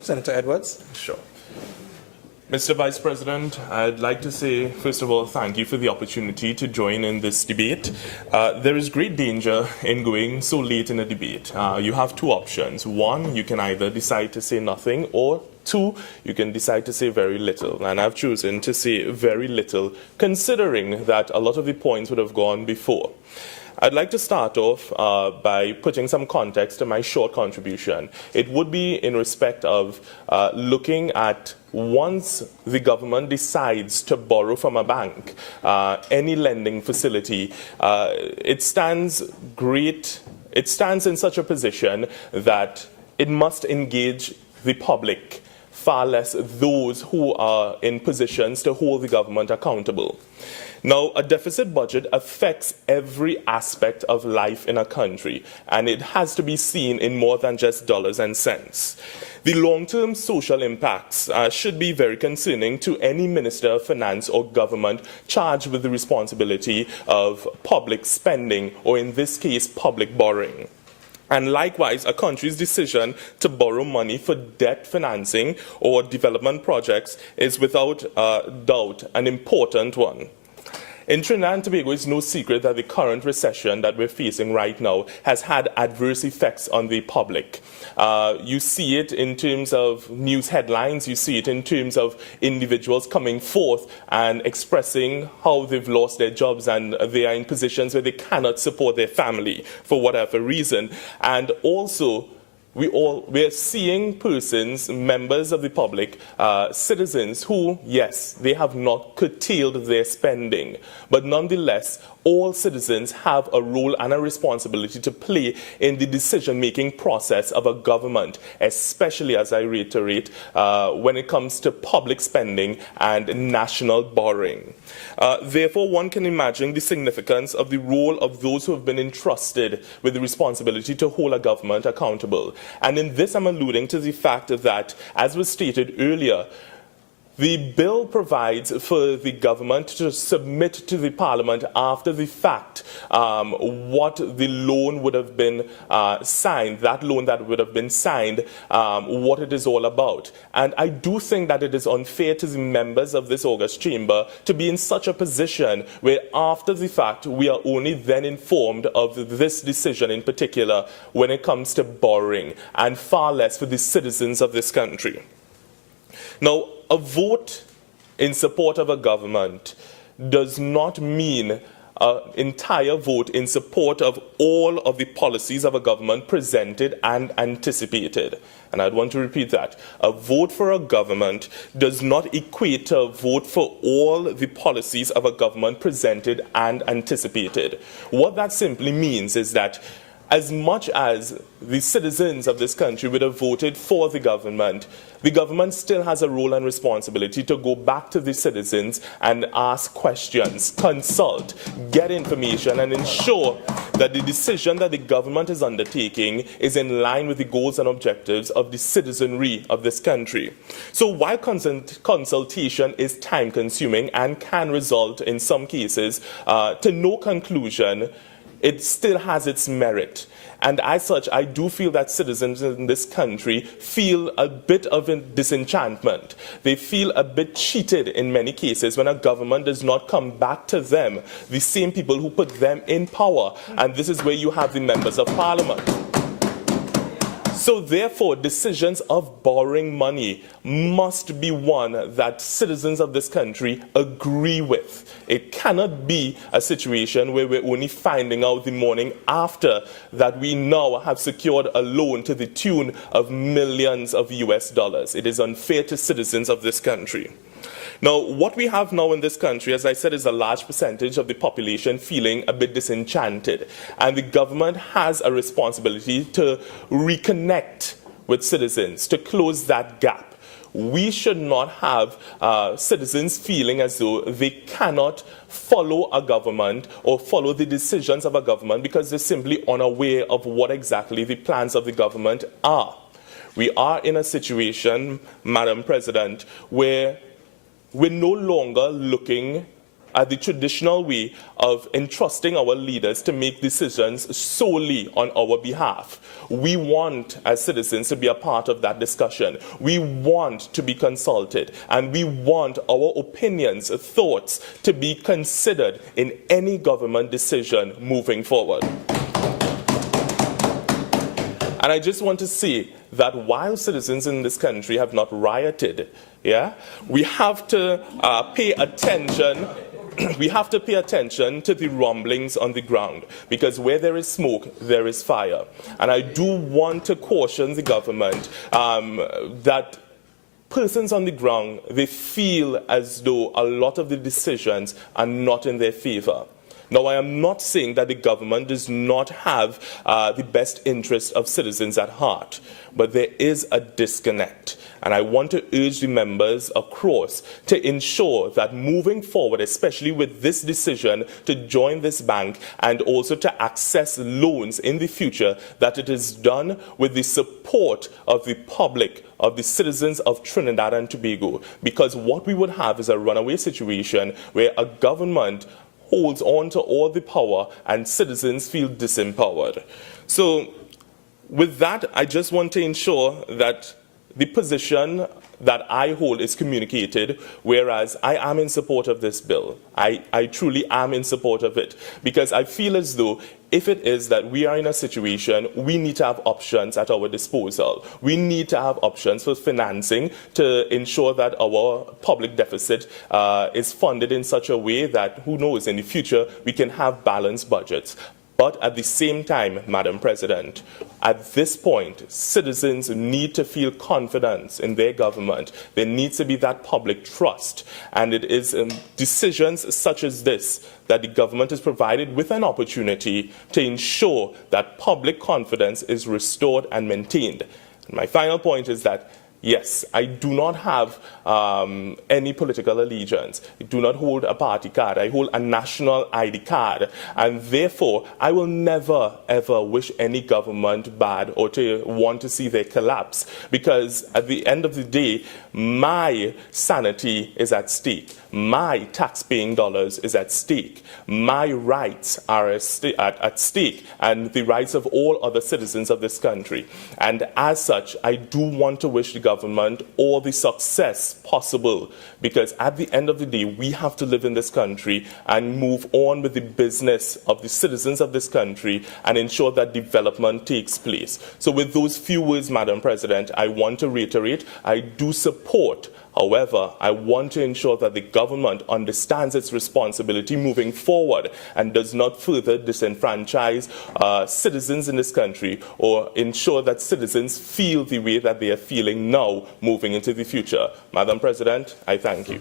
Senator Edwards. Sure. Mr. Vice President, I'd like to say, first of all, thank you for the opportunity to join in this debate. There is great danger in going so late in a debate. You have two options. One, you can either decide to say nothing, or two, you can decide to say very little. And I've chosen to say very little, considering that a lot of the points would have gone before. I'd like to start off by putting some context to my short contribution. It would be in respect of looking at once the government decides to borrow from a bank, any lending facility, it stands in such a position that it must engage the public, far less those who are in positions to hold the government accountable. Now, a deficit budget affects every aspect of life in a country, and it has to be seen in more than just dollars and cents. The long-term social impacts should be very concerning to any Minister of Finance or government charged with the responsibility of public spending, or in this case, public borrowing. And likewise, a country's decision to borrow money for debt financing or development projects is without doubt an important one. In Trinidad and Tobago, it's no secret that the current recession that we're facing right now has had adverse effects on the public. You see it in terms of news headlines, you see it in terms of individuals coming forth and expressing how they've lost their jobs and they are in positions where they cannot support their family for whatever reason. And also, we're seeing persons, members of the public, citizens who, yes, they have not curtailed their spending, but nonetheless, all citizens have a role and a responsibility to play in the decision-making process of a government, especially, as I reiterate, when it comes to public spending and national borrowing. Therefore, one can imagine the significance of the role of those who have been entrusted with the responsibility to hold a government accountable. And in this, I'm alluding to the fact that, as was stated earlier, the bill provides for the government to submit to the Parliament after the fact what the loan would have been signed, that loan that would have been signed, what it is all about. And I do think that it is unfair to the members of this august chamber to be in such a position where after the fact we are only then informed of this decision in particular when it comes to borrowing, and far less for the citizens of this country. Now, a vote in support of a government does not mean an entire vote in support of all of the policies of a government presented and anticipated. And I'd want to repeat that. A vote for a government does not equate to a vote for all the policies of a government presented and anticipated. What that simply means is that as much as the citizens of this country would have voted for the government still has a role and responsibility to go back to the citizens and ask questions, consult, get information, and ensure that the decision that the government is undertaking is in line with the goals and objectives of the citizenry of this country. So while consultation is time-consuming and can result in some cases to no conclusion, it still has its merit. And as such, I do feel that citizens in this country feel a bit of a disenchantment. They feel a bit cheated in many cases when a government does not come back to them, the same people who put them in power. And this is where you have the members of parliament. So therefore, decisions of borrowing money must be one that citizens of this country agree with. It cannot be a situation where we're only finding out the morning after that we now have secured a loan to the tune of millions of US dollars. It is unfair to citizens of this country. Now, what we have now in this country, as I said, is a large percentage of the population feeling a bit disenchanted. And the government has a responsibility to reconnect with citizens, to close that gap. We should not have citizens feeling as though they cannot follow a government or follow the decisions of a government because they're simply unaware of what exactly the plans of the government are. We are in a situation, Madam President, where we're no longer looking the traditional way of entrusting our leaders to make decisions solely on our behalf. We want, as citizens, to be a part of that discussion. We want to be consulted, and we want our opinions, thoughts to be considered in any government decision moving forward. And I just want to say that while citizens in this country have not rioted, we have to pay attention. We have to pay attention to the rumblings on the ground, because where there is smoke, there is fire. And I do want to caution the government that persons on the ground, they feel as though a lot of the decisions are not in their favor. Now, I am not saying that the government does not have the best interest of citizens at heart, but there is a disconnect. And I want to urge the members across to ensure that moving forward, especially with this decision to join this bank and also to access loans in the future, that it is done with the support of the public, of the citizens of Trinidad and Tobago. Because what we would have is a runaway situation where a government holds on to all the power and citizens feel disempowered. So with that, I just want to ensure that the position that I hold is communicated, whereas I am in support of this bill. I truly am in support of it, because I feel as though if it is that we are in a situation, we need to have options at our disposal. We need to have options for financing to ensure that our public deficit is funded in such a way that, who knows, in the future we can have balanced budgets. But at the same time, Madam President, at this point, citizens need to feel confidence in their government. There needs to be that public trust. And it is decisions such as this that the government is provided with an opportunity to ensure that public confidence is restored and maintained. And my final point is that, yes, I do not have any political allegiance. I do not hold a party card. I hold a national ID card. And therefore, I will never, ever wish any government bad or to want to see their collapse. Because at the end of the day, my sanity is at stake. My tax-paying dollars is at stake. My rights are at stake, and the rights of all other citizens of this country. And as such, I do want to wish the government all the success possible, because at the end of the day, we have to live in this country and move on with the business of the citizens of this country and ensure that development takes place. So with those few words, Madam President, I want to reiterate, I do support. However, I want to ensure that the government understands its responsibility moving forward and does not further disenfranchise citizens in this country, or ensure that citizens feel the way that they are feeling now moving into the future. Madam President, I thank you.